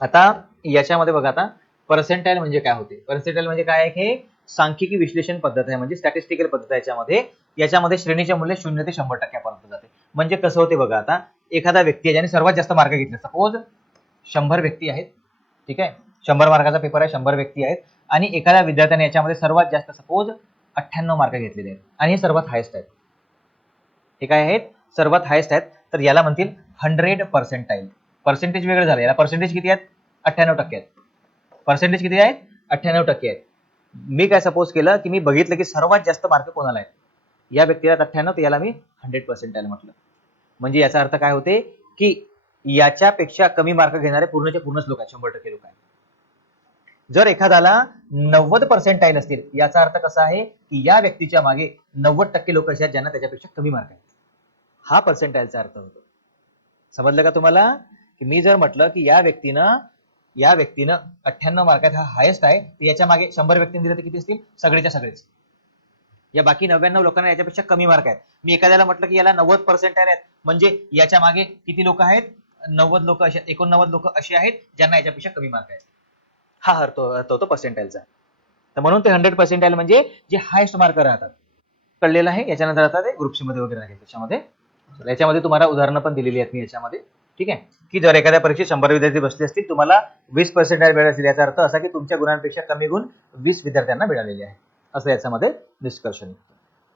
आता याच्यामध्ये बघा आता पर्सेंटाईल म्हणजे काय होते? पर्सेंटाईल म्हणजे काय आहे? हे सांख्यिकी विश्लेषण पद्धत आहे म्हणजे स्टॅटिस्टिकल पद्धत आहे याच्यामध्ये. याच्यामध्ये श्रेणीचे मूल्य शून्य ते शंभर टक्क्यापर्यंत जाते. म्हणजे कसं होते बघा आता एखादा व्यक्ती आहे ज्याने सर्वात जास्त मार्क घेतले. सपोज शंभर व्यक्ती आहेत ठीक आहे? शंभर मार्काचा पेपर आहे शंभर व्यक्ती आहेत. आणि एखाद्या विद्यार्थ्याने याच्यामध्ये सर्वात जास्त सपोज अठ्ठ्याण्णव मार्क घेतलेले आहेत. आणि हे सर्वात हायस्ट आहेत. हे काय आहेत? सर्वात हायस्ट आहेत. तर याला म्हणतील हंड्रेड पर्सेंटाईल पर्सेंटेज वेगळं झालं. याला पर्सेंटेज किती आहेत? अठ्ठ्याण्णव टक्के आहेत. पर्सेंटेज किती आहेत? अठ्ठ्याण्णव टक्के आहेत. मी काय सपोज केलं की मी बघितलं की सर्वात जास्त मार्क कोणाला आहेत? या व्यक्तीला अठ्ठ्याण्णव तर याला मी हंड्रेड पर्सेंटाईल म्हटलं. म्हणजे याचा अर्थ काय होते? की याच्यापेक्षा कमी मार्क घेणारे पूर्णच्या पूर्णच लोक आहेत. शंभर टक्के लोक आहेत. जर एखाद्याला नव्वद पर्सेंटाईल असतील याचा अर्थ कसा आहे? की या व्यक्तीच्या मागे नव्वद टक्के लोक असे आहेत ज्यांना त्याच्यापेक्षा कमी मार्क आहेत. हा पर्सेंटाईलचा अर्थ होतो. समजलं का तुम्हाला? की मी जर म्हटलं की या व्यक्तीनं या व्यक्तीनं अठ्ठ्याण्णव मार्कात हा हायेस्ट आहे तर याच्या मागे शंभर व्यक्तींनी दिले तर किती असतील? सगळेच्या सगळेच. या बाकी नव्याण्णव लोकांना याच्यापेक्षा कमी मार्क आहेत. मी एखाद्याला म्हटलं की याला नव्वद पर्सेंट आहेत. म्हणजे याच्या मागे किती लोक आहेत? नव्वद लोक असे एकोणनव्वद लोक असे आहेत ज्यांना याच्यापेक्षा कमी मार्क आहेत. हा अर्थ अर्थ होतो पर्सेंटाईलचा तर म्हणून ते हंड्रेड पर्सेंटाईल म्हणजे जे हायेस्ट मार्क राहतात. कळलेलं आहे? याच्यानंतर आता ते ग्रुपसी मध्ये वगैरे आहे. त्याच्यामध्ये याच्यामध्ये तुम्हाला उदाहरणं पण दिलेली आहेत मी याच्यामध्ये. ठीक आहे? की जर एखाद्या परीक्षेत शंभर विद्यार्थी बसले असतील तुम्हाला वीस पर्सेंट मिळाले असतील याचा अर्थ असा की तुमच्या गुणांपेक्षा कमी गुण वीस विद्यार्थ्यांना मिळालेले आहे. असं याच्यामध्ये निष्कर्ष निघतो.